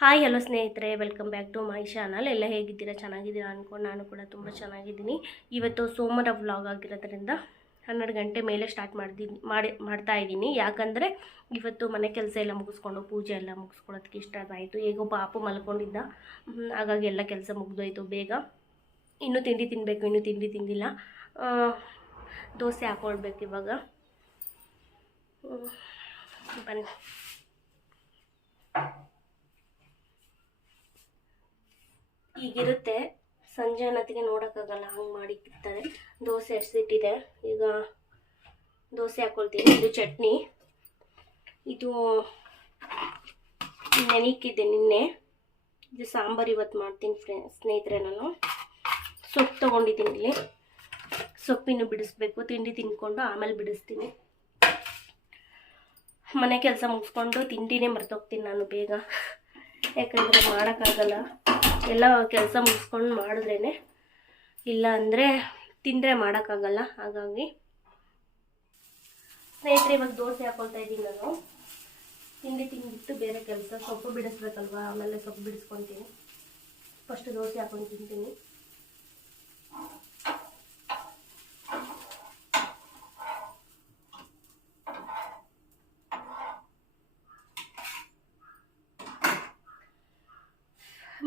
Hi hello ಸ್ನೇಹಿತರೆ welcome back to my channel ಎಲ್ಲ ಹೇಗಿದ್ದೀರಾ? ಚೆನ್ನಾಗಿದ್ದೀರಾ ಅಂದ್ಕೊಂಡು ನಾನು ಕೂಡ ತುಂಬ ಚೆನ್ನಾಗಿದ್ದೀನಿ. ಇವತ್ತು ಸೋಮವಾರ ವ್ಲಾಗ್ ಆಗಿರೋದ್ರಿಂದ ಹನ್ನೆರಡು ಗಂಟೆ ಮೇಲೆ ಸ್ಟಾರ್ಟ್ ಮಾಡ್ತೀನಿ ಮಾಡಿ, ಮಾಡ್ತಾ ಇದ್ದೀನಿ. ಯಾಕಂದರೆ ಇವತ್ತು ಮನೆ ಕೆಲಸ ಎಲ್ಲ ಮುಗಿಸ್ಕೊಂಡು, ಪೂಜೆ ಎಲ್ಲ ಮುಗಿಸ್ಕೊಳೋದಕ್ಕೆ ಇಷ್ಟ ಆಯಿತು. ಹೇಗೋ ಪಾಪು ಮಲ್ಕೊಂಡಿದ್ದ. ಹಾಗಾಗಿ ಎಲ್ಲ ಕೆಲಸ ಮುಗಿದೋಯ್ತು ಬೇಗ. ಇನ್ನೂ ತಿಂಡಿ ತಿನ್ನಬೇಕು ಇನ್ನೂ ತಿಂಡಿ ತಿಂದಿಲ್ಲ. ದೋಸೆ ಹಾಕೊಳ್ಬೇಕು ಇವಾಗ. ಬನ್ನಿ. ಈಗಿರುತ್ತೆ. ಸಂಜೆ ಅನ್ನೋತ್ತಿಗೆ ನೋಡೋಕ್ಕಾಗಲ್ಲ, ಹಂಗೆ ಮಾಡಿ ಕಿತ್ತಾರೆ ದೋಸೆ ಹಸಿಟ್ಟಿದೆ ಈಗ ದೋಸೆ ಹಾಕ್ಕೊಳ್ತೀನಿ ಇದು ಚಟ್ನಿ. ಇದು ನೆನಿಕ್ಕಿದ್ದೆ ನಿನ್ನೆ. ಇದು ಸಾಂಬಾರು ಇವತ್ತು ಮಾಡ್ತೀನಿ ಫ್ರೆ, ಸ್ನೇಹಿತರೆ ನಾನು. ಸೊಪ್ಪು ತೊಗೊಂಡಿದ್ದೀನಿ ಇಲ್ಲಿ. ಸೊಪ್ಪಿನ ಬಿಡಿಸ್ಬೇಕು. ತಿಂಡಿ ತಿನ್ಕೊಂಡು ಆಮೇಲೆ ಬಿಡಿಸ್ತೀನಿ. ಮನೆ ಕೆಲಸ ಮುಗಿಸ್ಕೊಂಡು ತಿಂಡಿನೇ ಮರ್ತೋಗ್ತೀನಿ ನಾನು ಬೇಗ. ಯಾಕಂದರೆ ಮಾಡೋಕ್ಕಾಗಲ್ಲ. ಎಲ್ಲ ಕೆಲಸ ಮುಗಿಸ್ಕೊಂಡು ಮಾಡಿದ್ರೇ ಇಲ್ಲ ಅಂದರೆ ತಿಂದರೆ ಮಾಡೋಕ್ಕಾಗಲ್ಲ, ಹಾಗಾಗಿ. ಸ್ನೇಹಿತರೆ, ಇವಾಗ ದೋಸೆ ಹಾಕೊಳ್ತಾ ಇದ್ದೀನಿ ನಾನು. ತಿಂಡಿ ತಿಂದ್ಬಿಟ್ಟು ಬೇರೆ ಕೆಲಸ, ಸೊಪ್ಪು ಬಿಡಿಸ್ಬೇಕಲ್ವಾ? ಆಮೇಲೆ ಸೊಪ್ಪು ಬಿಡಿಸ್ಕೊತೀನಿ. ಫಸ್ಟ್ ದೋಸೆ ಹಾಕೊಂಡು ತಿಂತೀನಿ.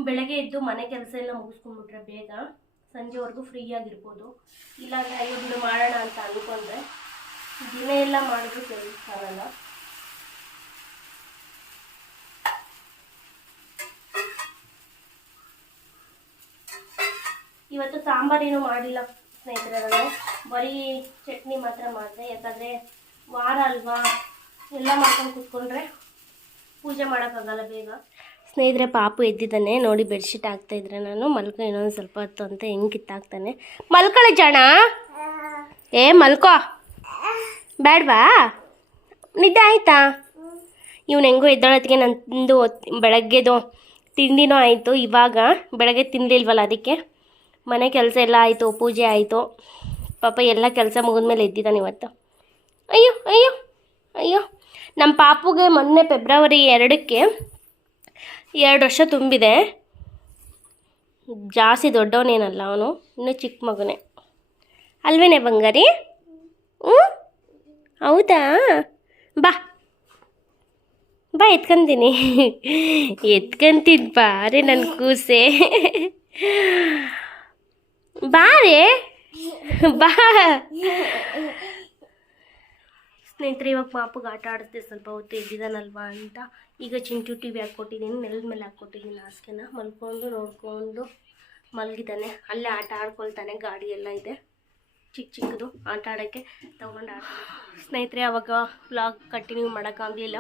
ಬೆಳಗ್ಗೆ ಎದ್ದು ಮನೆ ಕೆಲಸ ಎಲ್ಲ ಮುಗಿಸ್ಕೊಂಡ್ಬಿಟ್ರೆ ಬೇಗ ಸಂಜೆವರೆಗೂ ಫ್ರೀ ಆಗಿರ್ಬೋದು. ಇಲ್ಲಾಂದ್ರೆ, ಅಯ್ಯೋ ಬಿಡು, ಮಾಡೋಣ ಅಂತ ಅಂದ್ಕೊಂಡ್ರೆ ದಿನ ಎಲ್ಲ ಮಾಡಿದ್ರು ಕೆಲಸ ಆಗಲ್ಲ ಇವತ್ತು ಸಾಂಬಾರೇನು ಮಾಡಿಲ್ಲ ಸ್ನೇಹಿತರೆ ನಾನು ಬರೀ ಚಟ್ನಿ ಮಾತ್ರ ಮಾಡಿದೆ. ಯಾಕಂದರೆ ವಾರ ಅಲ್ವಾ, ಎಲ್ಲ ಮಾಡ್ಕೊಂಡು ಕೂತ್ಕೊಂಡ್ರೆ ಪೂಜೆ ಮಾಡೋಕ್ಕಾಗಲ್ಲ ಬೇಗ. ಸ್ನೇಹಿತರೆ, ಪಾಪು ಎದ್ದಿದ್ದಾನೆ. ನೋಡಿ, ಬೆಡ್ಶೀಟ್ ಹಾಕ್ತಾ ಇದ್ರೆ ನಾನು. ಮಲ್ಕೊ, ಇನ್ನೊಂದು ಸ್ವಲ್ಪ ಹೊತ್ತು ಅಂತ ಹೆಂಗೆ ಕಿತ್ತಾಕ್ತಾನೆ. ಮಲ್ಕೊಳ್ಳಿ ಜಾಣ. ಏ, ಮಲ್ಕೋ. ಬೇಡವಾ ನಿದ್ದೆ ಆಯ್ತಾ? ಇವನು ಹೆಂಗೋ ಎದ್ದೊಳತ್ತಿಗೆ ನಂದು ಬೆಳಗ್ಗೆದು ತಿಂಡಿನೂ ಆಯಿತು. ಇವಾಗ ಬೆಳಗ್ಗೆ ತಿನ್ನಲಿಲ್ವಲ್ಲ ಅದಕ್ಕೆ? ಮನೆ ಕೆಲಸ ಎಲ್ಲ ಆಯಿತು, ಪೂಜೆ ಆಯಿತು. ಪಾಪ ಎಲ್ಲ ಕೆಲಸ ಮುಗಿದ್ಮೇಲೆ ಎದ್ದಿದ್ದಾನೆ ಇವತ್ತು. ಅಯ್ಯೋ ಅಯ್ಯೋ ಅಯ್ಯೋ. ನಮ್ಮ ಪಾಪುಗೆ ಮೊನ್ನೆ ಫೆಬ್ರವರಿ ಎರಡಕ್ಕೆ ಎರಡು ವರ್ಷ ತುಂಬಿದೆ. ಜಾಸ್ತಿ ದೊಡ್ಡವನೇನಲ್ಲ ಅವನು, ಇನ್ನೂ ಚಿಕ್ಕ ಮಗುನೇ. ಅಲ್ವೇನೆ ಬಂಗಾರಿ? ಹ್ಞೂ? ಹೌದಾ? ಬಾ. ಬಾ, ಎತ್ಕೊಂತೀನಿ. ಎತ್ಕೊಂತಿದ್ ಬಾರೆ ನನ್ನ ಕೂಸೆ. ಬಾರೆ ಬಾ. ಸ್ನೇಹಿತರೆ, ಇವಾಗ ಪಾಪಗೆ ಆಟ ಆಡಿಸ್ದೆ ಸ್ವಲ್ಪ ಹೊತ್ತು ಎದ್ದಿದ್ದಾನಲ್ವಾ ಅಂತ. ಈಗ ಚಿಂಟು ಟಿ ವಿ ಹಾಕ್ಕೊಟ್ಟಿದ್ದೀನಿ, ನೆಲದ ಮೇಲೆ ಹಾಕ್ಕೊಟ್ಟಿದ್ದೀನಿ ಹಾಸಿಗೆನ. ಮಲ್ಕೊಂಡು, ನೋಡ್ಕೊಂಡು ಮಲಗಿದ್ದಾನೆ. ಅಲ್ಲೇ ಆಟ ಆಡ್ಕೊಳ್ತಾನೆ, ಗಾಡಿ ಎಲ್ಲ ಇದೆ. ಚಿಕ್ಕ ಚಿಕ್ಕದು, ಆಟ ಆಡೋಕ್ಕೆ ತೊಗೊಂಡು ಆಟ ಸ್ನೇಹಿತರೆ, ಅವಾಗ ವ್ಲಾಗ್ ಕಂಟಿನ್ಯೂ ಮಾಡೋಕ್ಕಾಗಲಿಲ್ಲ.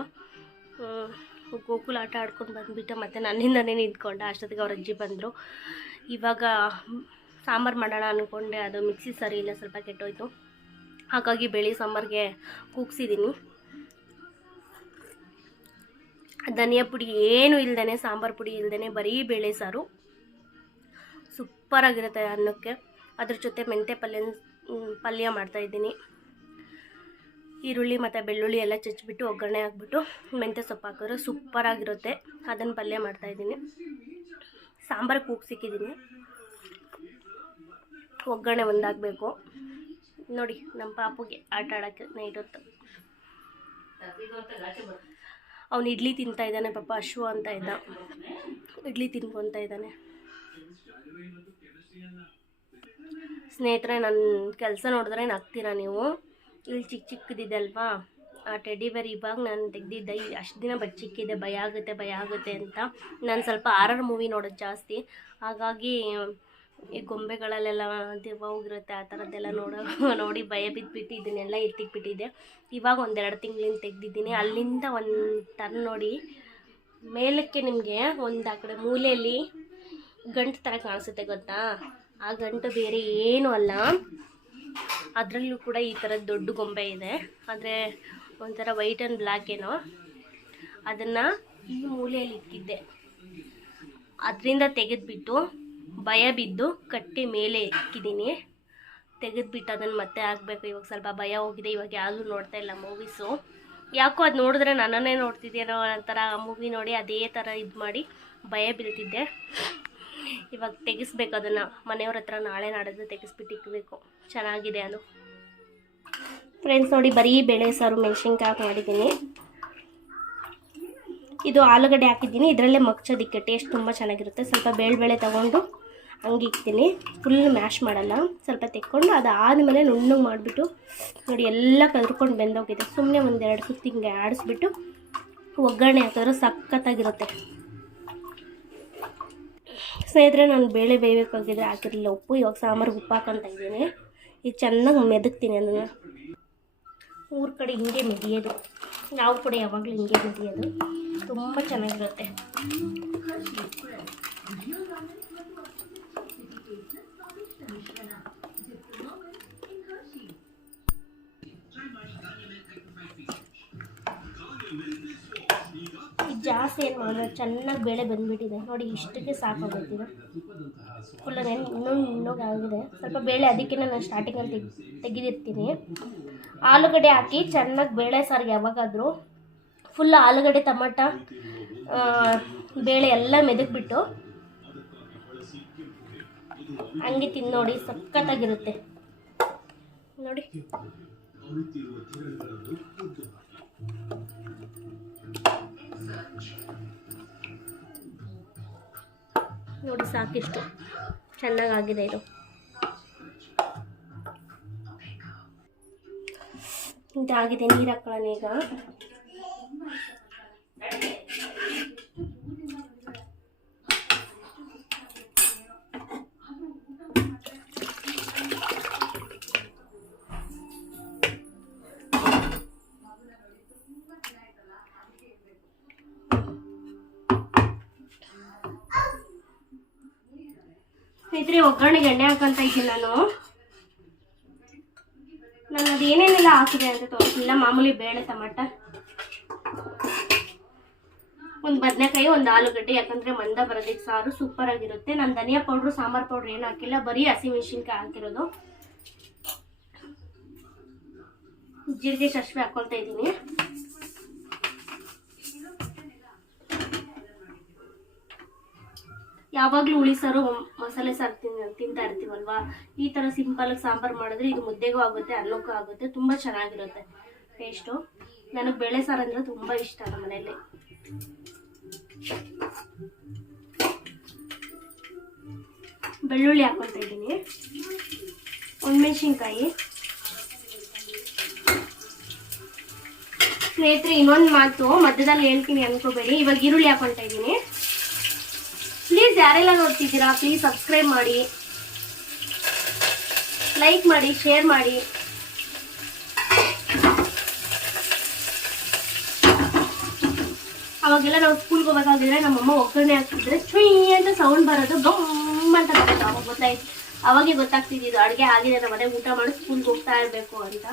ಗೋಕುಲ್ ಆಟ ಆಡ್ಕೊಂಡು ಬಂದುಬಿಟ್ಟು ಮತ್ತು ನನ್ನಿಂದನೇ ನಿಂತ್ಕೊಂಡೆ. ಅಷ್ಟೊತ್ತಿಗೆ ಅವ್ರ ಅಜ್ಜಿ ಬಂದರು. ಇವಾಗ ಸಾಂಬಾರು ಮಾಡೋಣ ಅಂದ್ಕೊಂಡೆ ಅದು ಮಿಕ್ಸಿ ಸರಿ ಇಲ್ಲ, ಸ್ವಲ್ಪ ಕೆಟ್ಟೋಯ್ತು. ಹಾಗಾಗಿ ಬೇಳೆ ಸಾಂಬಾರಿಗೆ ಕೂಗ್ಸಿದ್ದೀನಿ. ಧನಿಯಾ ಪುಡಿ ಏನು ಇಲ್ದೇ ಸಾಂಬಾರು ಪುಡಿ ಇಲ್ದೇ ಬರೀ ಬೇಳೆ ಸಾರು. ಸೂಪರಾಗಿರುತ್ತೆ ಅನ್ನಕ್ಕೆ. ಅದ್ರ ಜೊತೆ ಮೆಂತ್ಯ ಪಲ್ಯ ಪಲ್ಯ ಮಾಡ್ತಾಯಿದ್ದೀನಿ ಈರುಳ್ಳಿ ಮತ್ತು ಬೆಳ್ಳುಳ್ಳಿ ಎಲ್ಲ ಚಚ್ಚಿಬಿಟ್ಟು ಒಗ್ಗರಣೆ ಹಾಕ್ಬಿಟ್ಟು ಮೆಂತ್ಯ ಸೊಪ್ಪು ಹಾಕಿದ್ರೆ ಸೂಪರಾಗಿರುತ್ತೆ ಅದನ್ನು ಪಲ್ಯ ಮಾಡ್ತಾಯಿದ್ದೀನಿ ಸಾಂಬಾರು ಕೂಗ್ಸಿಕ್ಕಿದ್ದೀನಿ. ಒಗ್ಗರಣೆ ಒಂದಾಗಬೇಕು. ನೋಡಿ ನಮ್ಮ ಪಾಪುಗೆ ಆಟ ಆಡೋಕ್ಕೆ ನೈಟ್ ಅವನು ಇಡ್ಲಿ ತಿಂತಾ ಇದ್ದಾನೆ ಪಾಪ, ಅಶ್ವ ಅಂತ ಇದ್ದ. ಇಡ್ಲಿ ತಿನ್ಕೊತಾ ಇದ್ದಾನೆ. ಸ್ನೇಹಿತರೆ ನನ್ನ ಕೆಲಸ ನೋಡಿದ್ರೆ ನಗ್ತೀರಾ ನೀವು? ಇಲ್ಲಿ ಚಿಕ್ಕ ಚಿಕ್ಕದಿದೆ ಅಲ್ವಾ? ಆ ಟೆಡಿ ಬೇರ್ ಇವಾಗ ನಾನು ತೆಗ್ದಿದ್ದೆ, ಈ ಅಷ್ಟು ದಿನ ಬಚ್ಚಿಕ್ಕಿದೆ ಭಯ ಆಗುತ್ತೆ ಭಯ ಆಗುತ್ತೆ ಅಂತ. ನಾನು ಸ್ವಲ್ಪ ಆರ್ ಆರ್ ಮೂವಿ ನೋಡೋದು ಜಾಸ್ತಿ. ಹಾಗಾಗಿ ಈ ಗೊಂಬೆಗಳಲ್ಲೆಲ್ಲ ದೆವ್ವ ಹೋಗಿರುತ್ತೆ ಆ ಥರದ್ದೆಲ್ಲ ನೋಡೋ ನೋಡಿ ಭಯ ಬಿದ್ದುಬಿಟ್ಟು ಇದನ್ನೆಲ್ಲ ಎತ್ತಿಕ್ಬಿಟ್ಟಿದ್ದೆ ಇವಾಗ ಒಂದೆರಡು ತಿಂಗಳಿಂದ ತೆಗ್ದಿದ್ದೀನಿ. ಅಲ್ಲಿಂದ ಒಂದು ಟರ್ನ್ ನೋಡಿ, ಮೇಲಕ್ಕೆ ನಿಮಗೆ ಒಂದು ಆ ಕಡೆ ಮೂಲೆಯಲ್ಲಿ ಗಂಟು ಥರ ಕಾಣಿಸುತ್ತೆ ಗೊತ್ತಾ? ಆ ಗಂಟು ಬೇರೆ ಏನೂ ಅಲ್ಲ. ಅದರಲ್ಲೂ ಕೂಡ ಈ ಥರದ ದೊಡ್ಡ ಗೊಂಬೆ ಇದೆ. ಆದರೆ ಒಂಥರ ವೈಟ್ ಆ್ಯಂಡ್ ಬ್ಲ್ಯಾಕ್ ಏನೋ. ಅದನ್ನು ಈ ಮೂಲೆಯಲ್ಲಿ ಇಕ್ಕಿದ್ದೆ ಅದರಿಂದ ತೆಗೆದುಬಿಟ್ಟು ಭಯ ಬಿದ್ದು ಕಟ್ಟಿ ಮೇಲೆ ಇಕ್ಕಿದ್ದೀನಿ. ತೆಗೆದುಬಿಟ್ಟು ಅದನ್ನು ಮತ್ತೆ ಹಾಕಬೇಕು. ಇವಾಗ ಸ್ವಲ್ಪ ಭಯ ಹೋಗಿದೆ. ಇವಾಗ ಯಾರು ನೋಡ್ತಾ ಇಲ್ಲ ಮೂವೀಸು ಯಾಕೋ ಅದು ನೋಡಿದ್ರೆ ನನ್ನನ್ನೇ ನೋಡ್ತಿದ್ದೇನೋ ಒಂಥರ ಮೂವಿ ನೋಡಿ ಅದೇ ಥರ ಇದು ಮಾಡಿ ಭಯ ಬೀಳ್ತಿದ್ದೆ. ಇವಾಗ ತೆಗೆಸ್ಬೇಕು ಅದನ್ನು. ಮನೆಯವ್ರ ಹತ್ರ ನಾಳೆ ನಾಡಿದ್ರೆ ತೆಗೆಸ್ಬಿಟ್ಟು ಇಕ್ಕಬೇಕು ಚೆನ್ನಾಗಿದೆ ಅದು. ಫ್ರೆಂಡ್ಸ್ ನೋಡಿ ಬರೀ ಬೇಳೆ ಸಾರು ಮೆಣಸಿನ್ಕಾಯಿ ಮಾಡಿದ್ದೀನಿ. ಇದು ಆಲೂಗಡ್ಡೆ ಹಾಕಿದ್ದೀನಿ. ಇದರಲ್ಲೇ ಮಗ್ಚೋದಿಕ್ಕೆ ಟೇಸ್ಟ್ ತುಂಬ ಚೆನ್ನಾಗಿರುತ್ತೆ. ಸ್ವಲ್ಪ ಬೇಳೆ ಬೇಳೆ ತೊಗೊಂಡು ಹಂಗೆ ಇಕ್ತೀನಿ. ಫುಲ್ ಮ್ಯಾಶ್ ಮಾಡಲ್ಲ. ಸ್ವಲ್ಪ ತೆಕ್ಕೊಂಡು ಅದು ಆದಮೇಲೆ ನುಣ್ಣಗೆ ಮಾಡಿಬಿಟ್ಟು ನೋಡಿ ಎಲ್ಲ ಕದ್ರ್ಕೊಂಡು ಬೆಂದೋಗಿದೆ. ಸುಮ್ಮನೆ ಒಂದೆರಡು ಸುತ್ತಿ ಹಿಂಗೆ ಆಡಿಸ್ಬಿಟ್ಟು ಒಗ್ಗರಣೆ ಹಾಕಿದ್ರೆ ಸಖತ್ತಾಗಿರುತ್ತೆ. ಸ್ನೇಹಿತರೆ, ನಾನು ಬೇಳೆ ಬೇಯಬೇಕಾಗಿದ್ರೆ ಹಾಕಿರಲಿಲ್ಲ ಉಪ್ಪು. ಇವಾಗ ಸಾಂಬಾರು ಉಪ್ಪು ಹಾಕೊಂತ ಇದ್ದೀನಿ. ಈಗ ಚೆನ್ನಾಗಿ ಮೆದಕ್ತೀನಿ ಅದನ್ನು. ಊರ ಕಡೆ ಹಿಂಗೆ ಮೆದಿಯೋದು. ನಾವು ಕೂಡ ಯಾವಾಗಲೂ ಹಿಂಗೆ ಮೆದಿಯೋದು. ತುಂಬ ಚೆನ್ನಾಗಿರುತ್ತೆ. ಜಾಸ್ತಿ ಏನು ಮಾಡಿದ್ರೆ ಚೆನ್ನಾಗಿ ಬೇಳೆ ಬಂದ್ಬಿಟ್ಟಿದೆ. ನೋಡಿ, ಇಷ್ಟಕ್ಕೆ ಸಾಕಾಗುತ್ತಿದೆ ಫುಲ್ ನೆನ್ ಇನ್ನೊಂದು ಆಗಿದೆ. ಸ್ವಲ್ಪ ಬೇಳೆ ಅದಕ್ಕೆ ನಾನು ಸ್ಟಾರ್ಟಿಂಗಲ್ಲಿ ತೆಗ್ ತೆಗೆದಿರ್ತೀನಿ. ಆಲೂಗಡ್ಡೆ ಹಾಕಿ ಚೆನ್ನಾಗಿ ಬೇಳೆ ಸಾರಿಗೆ ಯಾವಾಗಾದರೂ. ಫುಲ್ ಆಲೂಗಡ್ಡೆ, ಟಮಾಟ ಬೇಳೆ ಎಲ್ಲ ಮೆದಕ್ಬಿಟ್ಟು ಹಂಗೆ ತಿಂದು ನೋಡಿ ಸಖತ್ತಾಗಿರುತ್ತೆ. ನೋಡಿ. ನೋಡಿ ಸಾಕಿಷ್ಟು. ಚೆನ್ನಾಗಾಗಿದೆ ಇದು. ಇದಾಗಿದೆ ನೀರು ಹಾಕೊಳ್ಳೋಣ ಈಗ ಸ್ನೇಹಿತರೆ ಒಗ್ಗರಣೆಗೆ ಎಣ್ಣೆ ಹಾಕಂತ ಇದ್ದೀನಿ ನಾನು. ನಾನು ಅದು ಹಾಕಿದೆ ಅಂತ ತೋರಿಸಿಲ್ಲ ಮಾಮೂಲಿ ಬೇಳೆ ಟಮಾಟ. ಒಂದು ಬದನೆಕಾಯಿ, ಒಂದು ಆಲೂಗಡ್ಡೆ, ಯಾಕಂದರೆ ಮಂದ ಬರೋದಕ್ಕೆ ಸಾರು ಸೂಪರ್ ಆಗಿರುತ್ತೆ. ನಾನು ಧನಿಯಾ ಪೌಡ್ರು ಸಾಂಬಾರು ಪೌಡ್ರ್ ಏನು ಹಾಕಿಲ್ಲ. ಬರೀ ಹಸಿಮೆಣಸಿನ್ಕಾಯಿ ಹಾಕಿರೋದು. ಜೀರಿಗೆ ಸಾಸಿವೆ ಹಾಕೊಳ್ತಾ ಇದ್ದೀನಿ. ಯಾವಾಗಲೂ ಹುಳಿ ಸಾರು ಮಸಾಲೆ ಸಾರು ತಿಂತಾ ಇರ್ತೀವಲ್ವಾ? ಈ ಥರ ಸಿಂಪಲ್ ಸಾಂಬಾರು ಮಾಡಿದ್ರೆ ಇದು ಮುದ್ದೆಗೂ ಆಗುತ್ತೆ ಅನ್ನಕ್ಕೂ ಆಗುತ್ತೆ, ತುಂಬ ಚೆನ್ನಾಗಿರುತ್ತೆ ಟೇಸ್ಟು. ನನಗೆ ಬೇಳೆ ಸಾರು ಅಂದರೆ ತುಂಬ ಇಷ್ಟ ನಮ್ಮ ಮನೆಯಲ್ಲಿ. ಬೆಳ್ಳುಳ್ಳಿ ಹಾಕೊಳ್ತಾ ಇದ್ದೀನಿ. ಒಣಮೆಣಸಿನ್ಕಾಯಿ. ಸ್ನೇಹಿತರೆ, ಇನ್ನೊಂದು ಮಾತು ಮಧ್ಯದಲ್ಲಿ ಹೇಳ್ತೀನಿ ಅನ್ಕೋಬೇಡಿ. ಇವಾಗ ಈರುಳ್ಳಿ ಹಾಕೊಳ್ತಾ ಇದ್ದೀನಿ. ಪ್ಲೀಸ್ ಯಾರೆಲ್ಲ ನೋಡ್ತಿದ್ದೀರಾ? ಪ್ಲೀಸ್ ಸಬ್ಸ್ಕ್ರೈಬ್ ಮಾಡಿ. ಲೈಕ್ ಮಾಡಿ ಶೇರ್ ಮಾಡಿ. ಅವಾಗೆಲ್ಲ ನಾವು ಸ್ಕೂಲ್ಗೆ ಹೋಗ್ಬೇಕಾಗಿದ್ರೆ ನಮ್ಮಮ್ಮ ಒಗ್ಗರಣೆ ಹಾಕ್ತಿದ್ರೆ ಚುಯ್ ಅಂತ ಸೌಂಡ್ ಬರೋದು ಗಮ್ ಅಂತ ಗೊತ್ತಾಯ್ತು. ಅವಾಗೆ ಗೊತ್ತಾಗ್ತಿದ್ದು ಅಡುಗೆ ಆಗಿದೆ, ನಮ್ಮ ಮನೆಗೆ ಊಟ ಮಾಡಿ ಸ್ಕೂಲ್ಗೆ ಹೋಗ್ತಾ ಇರಬೇಕು ಅಂತ.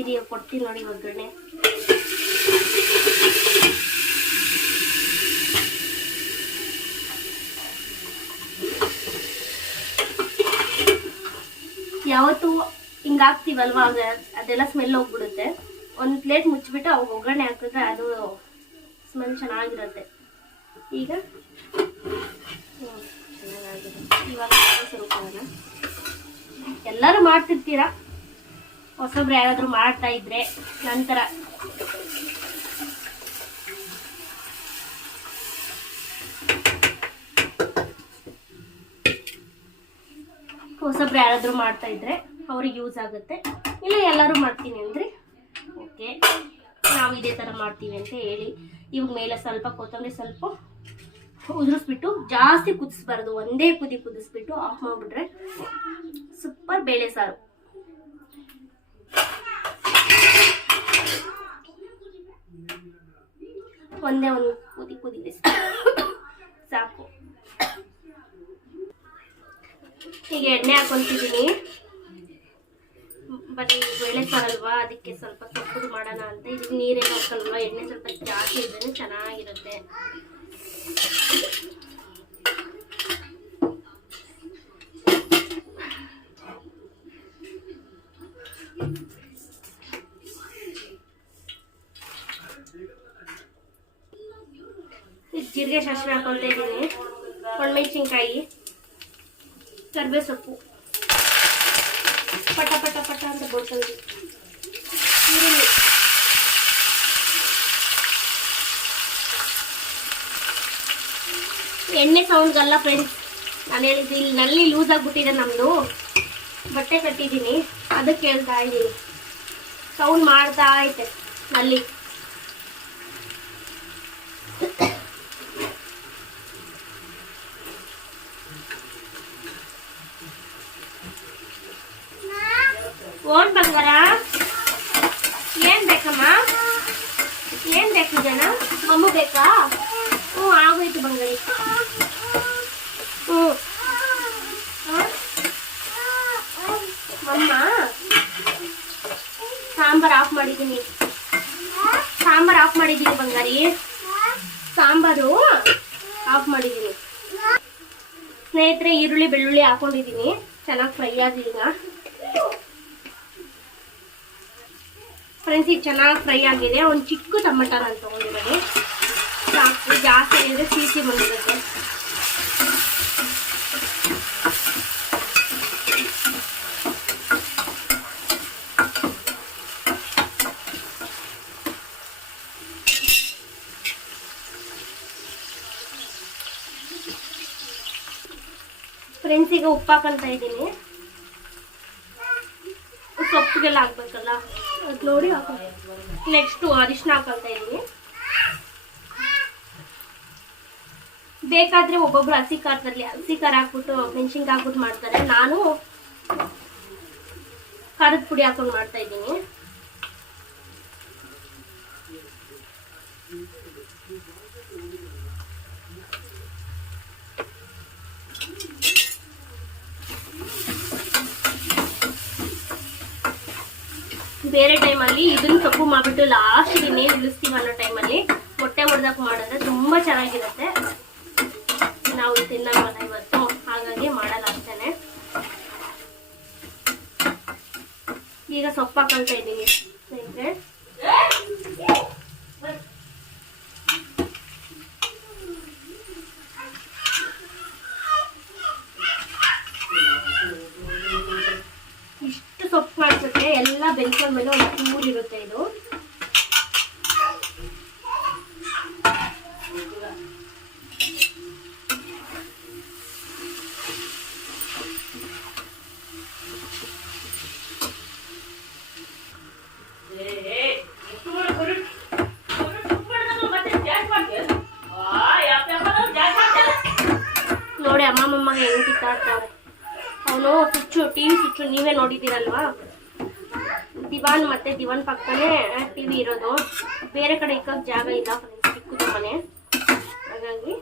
ಆಗಿದೆಯಾ ಕೊಡ್ತೀನಿ ನೋಡಿ ಒಗ್ಗರಣೆ. ಯಾವತ್ತು ಹಿಂಗೆ ಹಾಕ್ತೀವಲ್ವಾ? ಆಗ ಅದೆಲ್ಲ ಸ್ಮೆಲ್ ಹೋಗ್ಬಿಡುತ್ತೆ. ಒಂದು ಪ್ಲೇಟ್ ಮುಚ್ಚಿಬಿಟ್ಟು ಅವಾಗ ಒಗ್ಗರಣೆ ಹಾಕಿದ್ರೆ ಅದು ಸ್ಮೆಲ್ ಚೆನ್ನಾಗಿರುತ್ತೆ. ಈಗ? ಇವಾಗ ಎಲ್ಲರೂ ಮಾಡ್ತಿರ್ತೀರಾ? ಹೊಸಬ್ರು ಯಾರಾದರೂ ಮಾಡ್ತಾ ಇದ್ರೆ ನಂತರ. ಹೊಸಬ್ರು ಯಾರಾದರೂ ಮಾಡ್ತಾ ಇದ್ರೆ ಅವ್ರಿಗೆ ಯೂಸ್ ಆಗುತ್ತೆ. ಇಲ್ಲ, ಎಲ್ಲರೂ ಮಾಡ್ತೀನಿ ಅಂದರೆ? ಓಕೆ. ನಾವು ಇದೇ ಥರ ಮಾಡ್ತೀವಿ ಅಂತ ಹೇಳಿ ಇವಾಗ ಮೇಲೆ ಸ್ವಲ್ಪ ಕೊತ್ತಂಬರಿ ಸ್ವಲ್ಪ ಉದುರಿಸ್ಬಿಟ್ಟು ಜಾಸ್ತಿ ಕುದಿಸ್ಬಾರ್ದು, ಒಂದೇ ಕುದಿ ಕುದಿಸ್ಬಿಟ್ಟು ಆಫ್ ಮಾಡಿಬಿಟ್ರೆ ಸೂಪರ್ ಬೇಳೆ ಸಾರು. ಒಂದೇ ಒಂದು ಕೂದಿ ಕುದಿದೆ ಸಾಕು. ಈಗ ಎಣ್ಣೆ ಹಾಕೊಂತಿದ್ದೀನಿ ಬರೀ ಬೇಳೆ ಸಾರಲ್ವಾ ಅದಕ್ಕೆ ಸ್ವಲ್ಪ ಸೊಪ್ಪು ಮಾಡೋಣ ಅಂತ. ಇದಕ್ಕೆ ನೀರೇನು ಹಾಕಲ್ವಾ? ಎಣ್ಣೆ ಸ್ವಲ್ಪ ಜಾಸ್ತಿ ಇದ್ರೆ ಚೆನ್ನಾಗಿರುತ್ತೆ. ಜೀರಿಗೆ ಶಾಸ್ತ್ರ ಹಾಕೊಳ್ತಾ ಇದ್ದೀನಿ. ಒಣಮೆಣಸಿನ್ಕಾಯಿ ಕರ್ಬೇ ಸೊಪ್ಪು ಪಟ ಪಟ ಪಟ ಅಂತ ಬೋಳ್ಕೊಳ್ಳಿ ಈರುಳ್ಳಿ. ಎಣ್ಣೆ ಸೌಂಡ್ಗಲ್ಲ ಫ್ರೆಂಡ್ಸ್ ನಾನು ಹೇಳಿದ್ದು ಇಲ್ಲಿ ನಲ್ಲಿ ಲೂಸ್ ಆಗಿಬಿಟ್ಟಿದೆ ನಮ್ಮದು ಬಟ್ಟೆ ಕಟ್ಟಿದ್ದೀನಿ. ಅದಕ್ಕೆ ಹೇಳ್ತಾ ಇದ್ದೀನಿ ಸೌಂಡ್ ಮಾಡ್ತಾ ಐತೆ ನಲ್ಲಿ ಓನ್ ಬಂಗಾರ ಏನ್ ಬೇಕಮ್ಮ ಏನ್ ಬೇಕು ಜನ ಮಮ್ಮು ಬೇಕಾ ಹ್ಞೂ ಆಗೋಯ್ತು ಬಂಗಾರಿ ಹ್ಞೂ ಹ? ಮಮ್ಮ ಸಾಂಬಾರ್ ಆಫ್ ಮಾಡಿದ್ದೀನಿ ಸಾಂಬಾರ್ ಆಫ್ ಮಾಡಿದ್ದೀನಿ ಬಂಗಾರಿ ಸಾಂಬಾರು ಆಫ್ ಮಾಡಿದ್ದೀನಿ ಸ್ನೇಹಿತರೆ, ಈರುಳ್ಳಿ, ಬೆಳ್ಳುಳ್ಳಿ ಹಾಕೊಂಡಿದ್ದೀನಿ. ಚೆನ್ನಾಗಿ ಫ್ರೈ ಈಗ. ಫ್ರೆಂಡ್ಸ್ ಈಗ ಚೆನ್ನಾಗಿ ಫ್ರೈ ಆಗಿದೆ. ಒಂದು ಚಿಕ್ಕ ಟೊಮೆಟೊ ನಾನು ತೊಗೊಂಡಿದ್ದೀನಿ ಸಾಕು, ಜಾಸ್ತಿ ಅಂದರೆ ಸೀಸಿ ಬಂದಿರುತ್ತೆ. ಫ್ರೆಂಡ್ಸ್ ಈಗ ಉಪ್ಪು ಹಾಕೊಂತ ಇದ್ದೀನಿ. ಸೊಪ್ಪಿಗೆಲ್ಲ ಹಾಕ್ಬೇಕಲ್ಲ? ಅದು ನೋಡಿ ಹಾಕೋ. ನೆಕ್ಸ್ಟು ಅರಿಶಿನ ಹಾಕೊಂತ ಇದ್ದೀನಿ. ಬೇಕಾದರೆ ಒಬ್ಬೊಬ್ರು ಹಸಿ ಖಾರದಲ್ಲಿ ಹಸಿ ಖಾರ ಹಾಕ್ಬಿಟ್ಟು, ಮೆಣಸಿನ್ಕಾಯಿ ಹಾಕ್ಬಿಟ್ಟು ಮಾಡ್ತಾರೆ. ನಾನು ಖಾರದ ಪುಡಿ ಹಾಕೊಂಡು ಮಾಡ್ತಾ ಇದ್ದೀನಿ. ಬೇರೆ ಟೈಮಲ್ಲಿ ಇದನ್ನ ಕಪ್ಪು ಮಾಡಿಬಿಟ್ಟು ಲಾಸ್ಟ್ ಇನ್ನೇನು ಇಳಿಸ್ತೀವಿ ಅನ್ನೋ ಟೈಮಲ್ಲಿ ಮೊಟ್ಟೆ ಹೊಡೆದಕ್ಕೆ ಮಾಡಿದ್ರೆ ತುಂಬ ಚೆನ್ನಾಗಿರುತ್ತೆ. ನಾವು ತಿನ್ನಲ್ಲ ಇವತ್ತು, ಹಾಗಾಗಿ ಮಾಡಲ್ಲ ಅಷ್ಟೇನೆ. ಈಗ ಸೊಪ್ಪು ಹಾಕೊಳ್ತಾ ಇದ್ದೀನಿ ಸ್ನೇಹಿತರೆ. ಮಾಡ್ಸಕ್ಕೆ ಎಲ್ಲ ಬೆನ್ಕೊಂಡ್ಮೇಲೆ ಒಂದು ಇರುತ್ತೆ ಇದು. ನೋಡಿ ಅಮ್ಮ ಮಮ್ಮ ಹೆಂಗ್ ಕಿತ್ತಾಡ್ತಾರೆ. ಅವನು ಸ್ವಿಚ್ಚು ಟಿವಿ ಸ್ವಿಚ್ಚು ನೀವೇ ನೋಡಿದ್ದೀರಲ್ವಾ? ದಿವಾನ್ ಮತ್ತೆ ದಿವಾನ್ ಪಕ್ಕನೇ ಟಿವಿ ಇರೋದು. ಬೇರೆ ಕಡೆ ಇಕ್ಕಕ್ಕೆ ಜಾಗ ಇಲ್ಲ ಫ್ರೆಂಡ್ಸ್ ಚಿಕ್ಕದು ಮನೆ. ಹಾಗಾಗಿ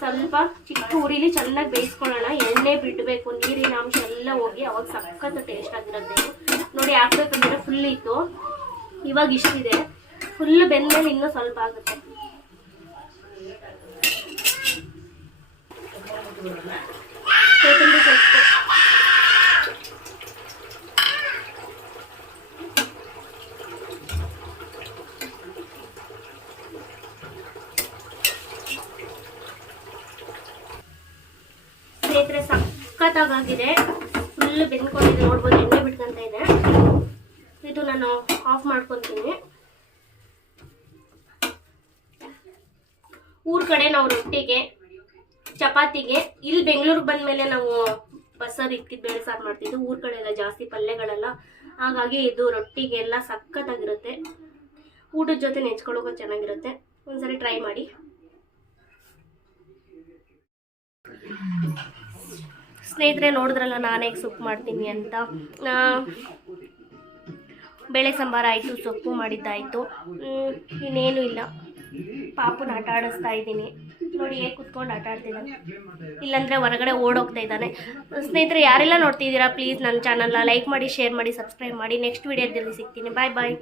ಸ್ವಲ್ಪ ಚಿಕ್ಕ ಉರಿಲಿ ಚೆನ್ನಾಗಿ ಬೇಯಿಸ್ಕೊಳ್ಳೋಣ. ಎಣ್ಣೆ ಬಿಡಬೇಕು ನೀರಿನ ಅಂಶ ಎಲ್ಲ ಹೋಗಿ ಅವಾಗ ಸಖತ್ ಟೇಸ್ಟ್ ಆಗಿರುತ್ತೆ. ನೋಡಿ ಹಾಕ್ಬೇಕಂದ್ರೆ ಫುಲ್ ಇತ್ತು. ಇವಾಗ ಇಷ್ಟಿದೆ. ಫುಲ್ ಬೆಂದ್ಮೇಲೆ ಇನ್ನೂ ಸ್ವಲ್ಪ ಆಗುತ್ತೆ. ಸೊಪ್ಪು. ಸ್ನೇಹಿತರೆ ಸಖತ್ತಾಗಿದೆ ಫುಲ್ ಬೆಂದ್ಕೊಂಡಿದೆ. ನೋಡ್ಬೋದು ಎಣ್ಣೆ ಬಿಟ್ಕೊಂತ ಇದೆ. ಇದು ನಾನು ಆಫ್ ಮಾಡ್ಕೊತೀನಿ. ಊರ್ ಕಡೆ ನಾವು ರೊಟ್ಟಿಗೆ, ಚಪಾತಿಗೆ, ಇಲ್ಲಿ ಬೆಂಗಳೂರಿಗೆ ಬಂದ್ಮೇಲೆ ನಾವು ಬಸ್ಸಾರು ಇಕ್ಕಿದ್ ಬೇಳೆ ಸಾರು ಮಾಡ್ತಿದ್ವಿ ಊರ್ ಕಡೆ ಎಲ್ಲ ಜಾಸ್ತಿ ಪಲ್ಯಗಳೆಲ್ಲ. ಹಾಗಾಗಿ ಇದು ರೊಟ್ಟಿಗೆ ಎಲ್ಲ ಸಖತ್ತಾಗಿರುತ್ತೆ. ಊಟದ ಜೊತೆ ನೆಚ್ಕೊಳ್ಳೋಕೆ ಚೆನ್ನಾಗಿರುತ್ತೆ. ಒಂದ್ಸರಿ ಟ್ರೈ ಮಾಡಿ. ಸ್ನೇಹಿತರೆ ನೋಡಿದ್ರಲ್ಲ, ನಾನೇ ಸೊಪ್ಪು ಮಾಡ್ತೀನಿ ಅಂತ. ಬೇಳೆ ಸಾಂಬಾರು ಆಯಿತು, ಸೊಪ್ಪು ಮಾಡಿದ್ದಾಯಿತು. ಇನ್ನೇನು ಇಲ್ಲ. ಪಾಪುನ ಆಟ ಆಡಿಸ್ತಾ ಇದ್ದೀನಿ. ನೋಡಿ, ಹೇಗೆ ಕುತ್ಕೊಂಡು ಆಟ ಆಡ್ತಿದ್ದಾನೆ ಇಲ್ಲಾಂದರೆ ಹೊರಗಡೆ ಓಡೋಗ್ತಾ ಇದ್ದಾನೆ. ಸ್ನೇಹಿತರೆ, ಯಾರೆಲ್ಲ ನೋಡ್ತಿದ್ದೀರಾ, ಪ್ಲೀಸ್ ನನ್ನ ಚಾನಲ್ನ ಲೈಕ್ ಮಾಡಿ ಶೇರ್ ಮಾಡಿ ಸಬ್ಸ್ಕ್ರೈಬ್ ಮಾಡಿ. ನೆಕ್ಸ್ಟ್ ವೀಡಿಯೋದಲ್ಲಿ ಸಿಗ್ತೀನಿ. ಬಾಯ್ ಬಾಯ್